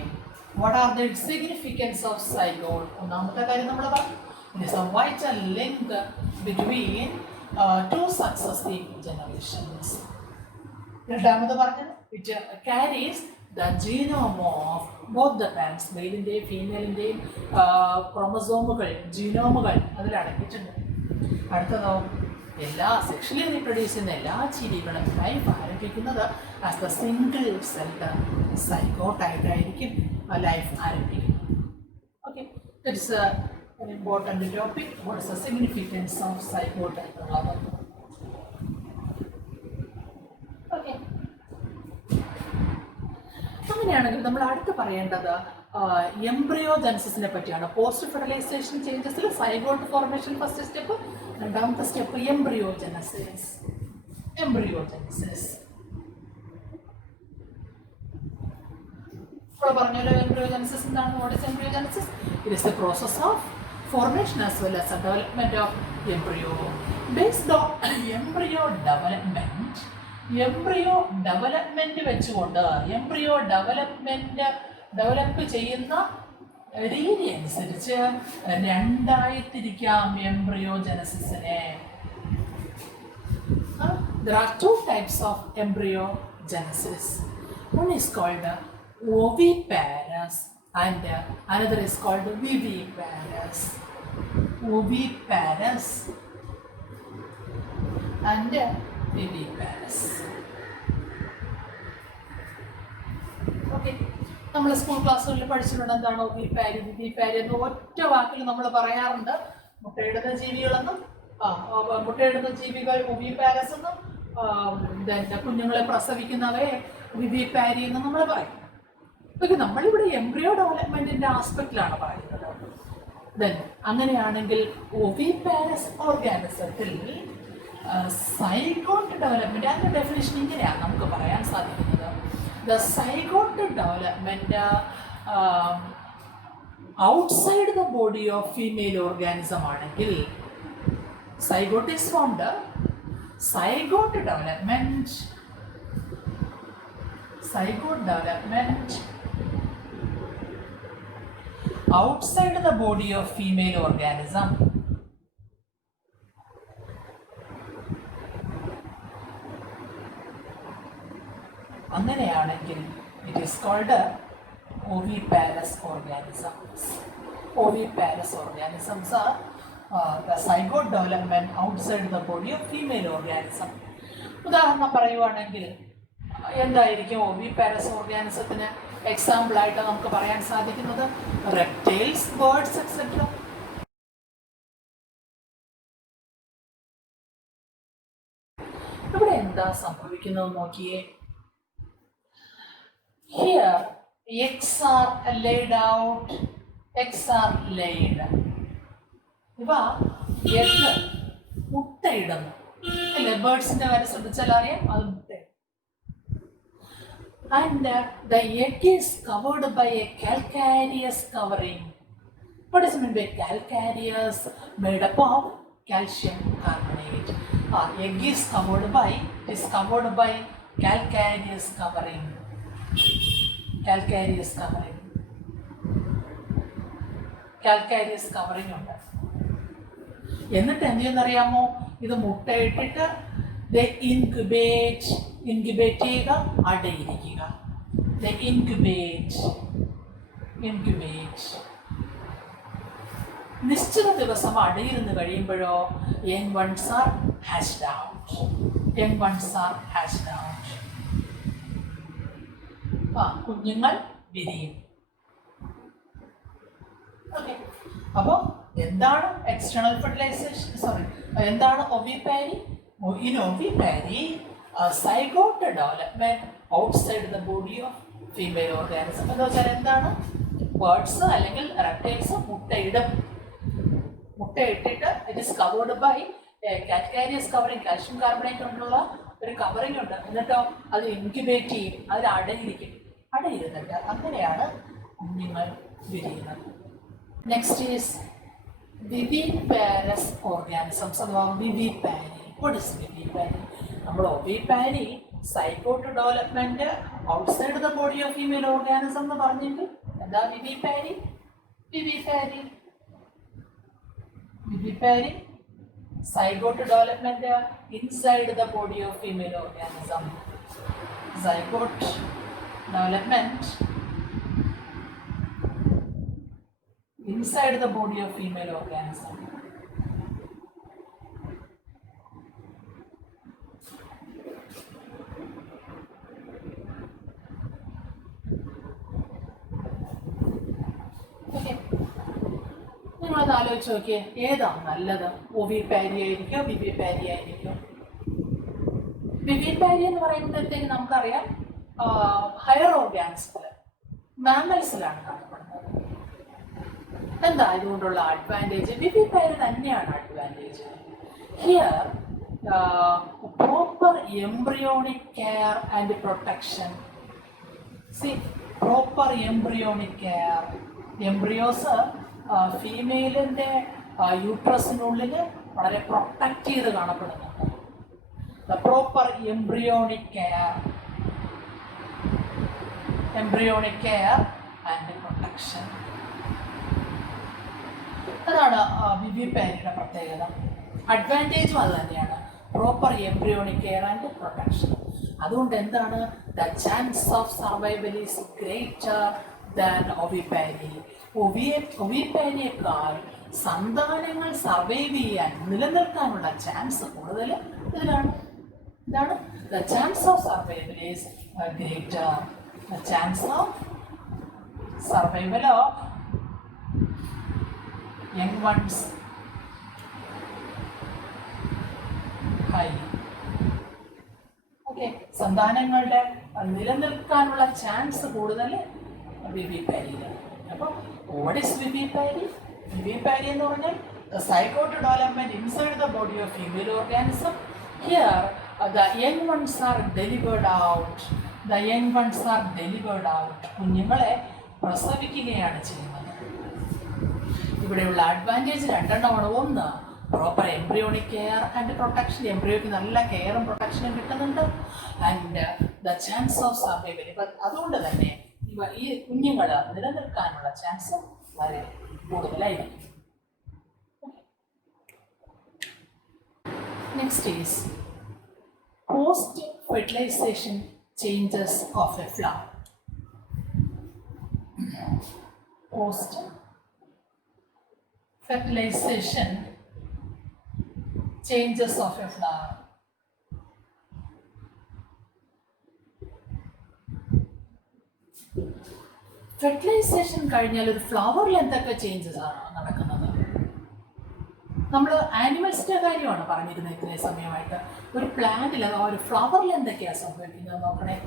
what are the significance of zygote? ഒന്നാമത്തെ കാര്യം നമ്മൾ പറഞ്ഞു, it is a vital link between two successive generations. രണ്ടാമത് പറഞ്ഞത്, it carries the genome of both the parents, മെയിലിൻ്റെയും ഫീമെയിലിൻ്റെയും ക്രോമസോമുകൾ, ജീനോമുകൾ അതിലടങ്ങിയിട്ടുണ്ട്. അടുത്തതോ, എല്ലാ sexually reproduce ചെയ്യുന്ന എല്ലാ ജീവികളും ലൈഫ് ആരംഭിക്കുന്നത് ആസ് ദ സിംഗിൾ സെൽഡ് സൈഗോട്ടായിട്ടായിരിക്കും ലൈഫ് ആരംഭിക്കുന്നത്. Okay, it's an important topic. What is the significance of zygote എന്നുള്ളത്. ഓക്കെ, അങ്ങനെയാണെങ്കിൽ നമ്മൾ അടുത്ത് പറയേണ്ടത് എംബ്രിയോജനസിസിനെ പറ്റിയാണ്. പോസ്റ്റ് ഫെർട്ടിലൈസേഷൻ ചേഞ്ചസിൽ സൈഗോട്ട് ഫോർമേഷൻ ഫസ്റ്റ് സ്റ്റെപ്പ്, രണ്ടാമത്തെ സ്റ്റെപ്പ് എംബ്രിയോജനസിസ്. ഇപ്പോൾ പറഞ്ഞല്ലോ എംബ്രിയോജനസിസ് എന്താണ്? What is embryogenesis? It is the process of formation as well as the development of embryo. Based on embryo development വെച്ചുകൊണ്ട് ഡെവലപ്പ് ചെയ്യുന്ന രീതി അനുസരിച്ച് രണ്ടായി തിരിക്കാം എംബ്രിയോജനസിസിനെ. There are two types of embryogenesis. One is called oviparous and another is called viviparous. Oviparous and viviparous. Okay, നമ്മൾ school ക്ലാസ്സുകളിൽ പഠിച്ചിട്ടുണ്ട് എന്താണ് ഒവിപാരി, വിവിപാരി എന്ന് ഒറ്റ വാക്കിൽ നമ്മൾ പറയാറുണ്ട്. മുട്ടയിടുന്ന ജീവികളെന്നും മുട്ടയിടുന്ന ജീവികൾ ഒവിപാരസ് എന്നും കുഞ്ഞുങ്ങളെ പ്രസവിക്കുന്നവയെ വിവിപാരി എന്നും നമ്മൾ പറയും. ഓക്കെ, നമ്മളിവിടെ എംബ്രിയോ ഡെവലപ്മെന്റിന്റെ ആസ്പെക്റ്റിലാണ് പറയുന്നത്. ദെൻ അങ്ങനെയാണെങ്കിൽ ഒവിപാരസ് ഓർഗാനിസത്തിൽ സൈഗോട്ട് ഡെവലപ്മെന്റ്, അതിന്റെ ഡെഫിനിഷൻ ഇങ്ങനെയാണ് നമുക്ക് പറയാൻ സാധിക്കുന്നത്. The zygote development outside the body of female organism ആണെങ്കിൽ zygote is formed. Zygote development outside the body of female organism. അങ്ങനെയാണെങ്കിൽ it is called oviparous organisms. Oviparous organisms are the zygote development outside the body of female organism. ഉദാഹരണം പറയുവാണെങ്കിൽ എന്തായിരിക്കും ഓവിപാരസ് ഓർഗാനിസത്തിന് example ആയിട്ട് നമുക്ക് പറയാൻ സാധിക്കുന്നത്? Reptiles, birds etcetera. ഇവിടെ എന്താ സംഭവിക്കുന്നത് നോക്കിയേ. Here eggs are laid out, eggs are laid. ഇവ എഗ് മുട്ടയിടുന്നു അല്ലേ? ബേർഡ്സിന്റെ കാര്യം ശ്രദ്ധിച്ചാൽ അറിയാം, അത് മുട്ട. And the egg is covered by a calcareous covering. What is meant by calcareous? Made up of calcium carbonate. Egg is covered by calcareous covering. Calcareous covering ഉണ്ട്. എന്നിട്ട് എന്ത് ചെയ്യുന്നറിയാമോ? ഇത് മുട്ടയിട്ടിട്ട് ഇൻക്യുബേറ്റ് ചെയ്യുക, അടയിരിക്കുക. ഇൻക്യുബേറ്റ് നിശ്ചിത ദിവസം അടയിരുന്ന് കഴിയുമ്പോഴോ young ones are hatched out. കുഞ്ഞുങ്ങൾ വിരിയും. ഓക്കെ, അപ്പോൾ എന്താണ് എക്സ്റ്റേണൽ ഫെർട്ടിലൈസേഷൻ? എന്താണ് ഓവിപാരി? In ovipary, zygote development outside the body of female organism. എന്ന് വെച്ചാൽ എന്താണ്? ബേർഡ്സ് അല്ലെങ്കിൽ റെപ്റ്റൈൽസ് മുട്ടയിട്ടിട്ട് it is covered by calcareous covering, calcium carbonate കൊണ്ടുള്ള ഒരു കവറിങ് ഉണ്ട്. എന്നിട്ടോ അത് ഇൻക്യുബേറ്റ് ചെയ്യും, അതിൽ അടയിരുന്നിട്ട് അങ്ങനെയാണ് കുഞ്ഞുങ്ങൾ വിരിയുന്നത്. നെക്സ്റ്റ് ഈസ് വിവിപാരസ് ഓർഗാനിസംസ് അഥവാ വിവിപാരി. What is vivipary? നമ്മൾ ovipary zygote development outside the body of female organism എന്ന് പറഞ്ഞെങ്കിൽ എന്താ vivipary? Zygote development inside the body of female organism. Zygote development inside the body of female organism. നിങ്ങളത് ആലോചിച്ച് നോക്കിയേ, ഏതാണ് നല്ലത്? ഓവിപാരി ആയിരിക്കും, വിവിപാരി ആയിരിക്കും? വിവിപാരി എന്ന് പറയുമ്പോഴത്തേക്ക് നമുക്കറിയാം ഹയർ ഓർഗാനിസത്തിൽ, മാമൽസിലാണ് കാണപ്പെടുന്നത്. എന്താ ഇതുകൊണ്ടുള്ള അഡ്വാൻറ്റേജ്? വിവിപാരി തന്നെയാണ് advantage. Here proper embryonic care and protection. Proper embryonic care. Embryos ഫീമെയിലിൻ്റെ യൂട്രസിനുള്ളിൽ വളരെ പ്രൊട്ടക്റ്റ് ചെയ്ത് കാണപ്പെടുന്നുണ്ട്. The proper embryonic care and protection. അതാണ് വിവിപാരിയുടെ പ്രത്യേകത. അഡ്വാൻറ്റേജും അത് തന്നെയാണ്, proper embryonic care and protection. അതുകൊണ്ട് എന്താണ്? The chance of survival is greater than ovipary. ഒവിപാരിയേക്കാൾ സന്താനങ്ങൾ സർവൈവ് ചെയ്യാൻ, നിലനിൽക്കാനുള്ള ചാൻസ് കൂടുതൽ ഇതിലാണ്. ഇതാണ് the chance of survival is greater. The chance of survival of young once high. Okay, സന്താനങ്ങളുടെ നിലനിൽക്കാനുള്ള chance കൂടുതൽ വിവിപാരിയിലാണ്. അപ്പോൾ what is vivipary? Vivipary എന്ന് പറഞ്ഞാൽ zygote development inside the body of female organism. Here the young ones are delivered out. കുഞ്ഞുങ്ങളെ പ്രസവിക്കുകയാണ് ചെയ്യുന്നത്. ഇവിടെയുള്ള advantage രണ്ടെണ്ണമാണ്. ഒന്ന്, proper embryonic care and protection. എംബ്രിയോയ്ക്ക് നല്ല കെയറും പ്രൊട്ടക്ഷനും കിട്ടുന്നുണ്ട്. And the chance of survival. അതുകൊണ്ട് തന്നെ ഈ കുഞ്ഞുങ്ങൾ നിലനിൽക്കാനുള്ള ചാൻസ് വളരെ കൂടുതലായിരിക്കും. Next is post fertilization changes of a flower. Post fertilization changes of a flower. Fertilization കഴിഞ്ഞാൽ ഒരു ഫ്ലവറിൽ എന്തൊക്കെ ചേഞ്ചസ് ആണ് നടക്കുന്നത്? നമ്മൾ ആനിമൽസിൻ്റെ കാര്യമാണ് പറഞ്ഞിരുന്നത് ഇത്രയും സമയമായിട്ട്. ഒരു പ്ലാന്റിൽ ഒരു ഫ്ലവറിൽ എന്തൊക്കെയാണ് സംഭവിക്കുന്നത് നോക്കണേ.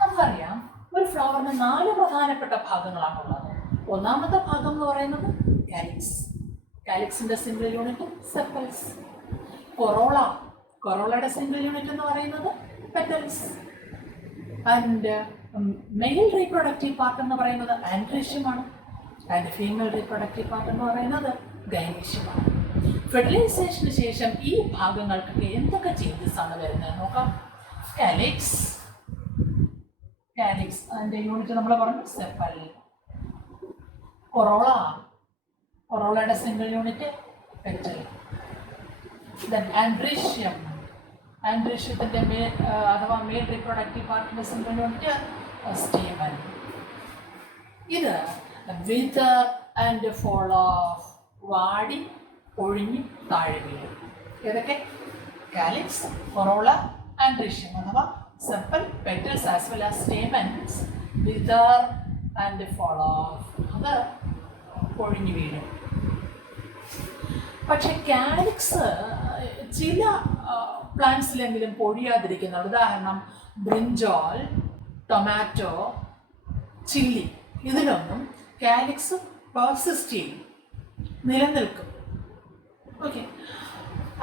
നമുക്കറിയാം ഒരു ഫ്ലവറിന് 4 പ്രധാനപ്പെട്ട ഭാഗങ്ങളാണുള്ളത്. ഒന്നാമത്തെ ഭാഗം എന്ന് പറയുന്നത് കാലിക്സ്. കാലിക്സിൻ്റെ സിംഗിൾ യൂണിറ്റ് സെപ്പൽസ്. കൊറോളയുടെ സിംഗിൾ യൂണിറ്റ് എന്ന് പറയുന്നത് petals. And male reproductive part എന്ന് പറയുന്നത് ആൻഡ്രീഷ്യമാണ്. ആൻഡ് ഫീമെയിൽ റീപ്രൊഡക്റ്റീവ് പാർട്ട് എന്ന് പറയുന്നത് ഗൈനീഷ്യമാണ്. ഫെർട്ടിലൈസേഷന് ശേഷം ഈ ഭാഗങ്ങൾക്ക് എന്തൊക്കെ ചേഞ്ചസ് ആണ് വരുന്നത് നോക്കാം. കാലിക്സ് അതിൻ്റെ യൂണിറ്റ് നമ്മൾ പറഞ്ഞു സെപ്പൽ. കൊറോളയുടെ സിംഗിൾ യൂണിറ്റ് പെറ്റൽ. ദെൻ ആൻഡ്രീഷ്യത്തിൻ്റെ അഥവാ മെയിൽ റീപ്രൊഡക്റ്റീവ് പാർട്ടിൻ്റെ സിംഗിൾ യൂണിറ്റ് സ്റ്റേമൻ. ഇത് വിതർ ആൻഡ് ഫോൾ ഓഫ്, വാടി ഒഴിഞ്ഞ് താഴെ വീഴും. ഏതൊക്കെ? കാലിക്സ്, കൊറോള, ആൻഡ്രീഷ്യം അഥവാ sepal, petals as well as stamens, wither and fall off, അത് പൊഴിഞ്ഞു വീഴും. പക്ഷെ കാലിക്സ് ചില പ്ലാന്റ്സിലെങ്കിലും പൊഴിയാതിരിക്കുന്നുണ്ട്. ഉദാഹരണം ബ്രിഞ്ചോൾ, ടൊമാറ്റോ, ചില്ലി, ഇതിലൊന്നും കാലിക്സ് പെർസിസ്റ്റ് ചെയ്യും, നിലനിൽക്കും. ഓക്കെ.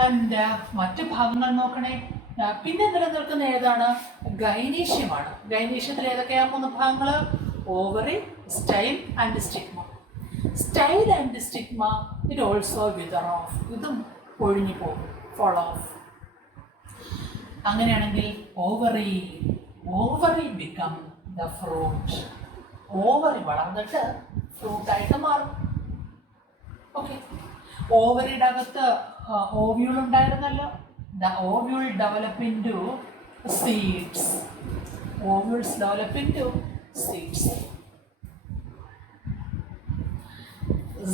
ആൻഡ് മറ്റു ഭാഗങ്ങൾ നോക്കണേ. പിന്നെ നിലനിൽക്കുന്ന ഏതാണ്? ഗൈനീഷ്യമാണ്. ഗൈനീഷ്യത്തിൽ ഏതൊക്കെയാണ് 3 ഭാഗങ്ങൾ? Ovary, style and stigma. Style and stigma it also wither off, ഇതും പൊഴിഞ്ഞു പോകും, ഫോൾ ഓഫ്. അങ്ങനെയാണെങ്കിൽ ovary become the fruit. Ovary വളർന്നിട്ട് ഫ്രൂട്ടായിട്ട് മാറും. ഓക്കെ. ഓവറിയുടെ അകത്ത് ഓവ്യൂൾ ഉണ്ടായിരുന്നല്ലോ. The ovule develop into seeds. Ovules develop into seeds.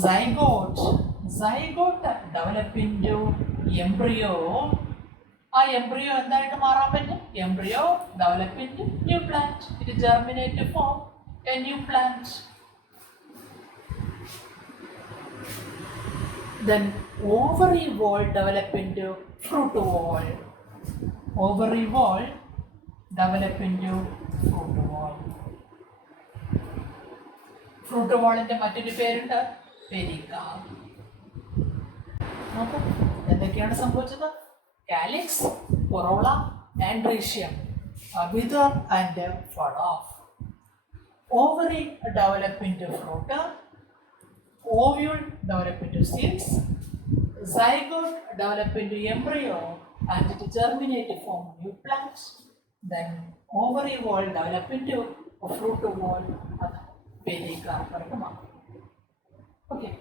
Zygote develop into embryo. ആ embryo എന്തായിട്ട് മാറാൻ പറ്റും? Embryo develop into new plant. It germinate to form a new plant. Then ovary wall develop into fruit wall. Ovary wall develop into fruit wall. Fruit wallന്റെ മറ്റൊരു പേരുണ്ട് പെരികാം. നോക്കൂ എന്തൊക്കെയാണ് സംഭവിച്ചത്? Calyx, corolla, androecium, whether and fall off. Ovary develop into fruit. Ovule develop into seeds. Zygote develop into embryo and it germinate to form new plants. Then ovary wall develop into a fruit wall. Pericarp. Okay.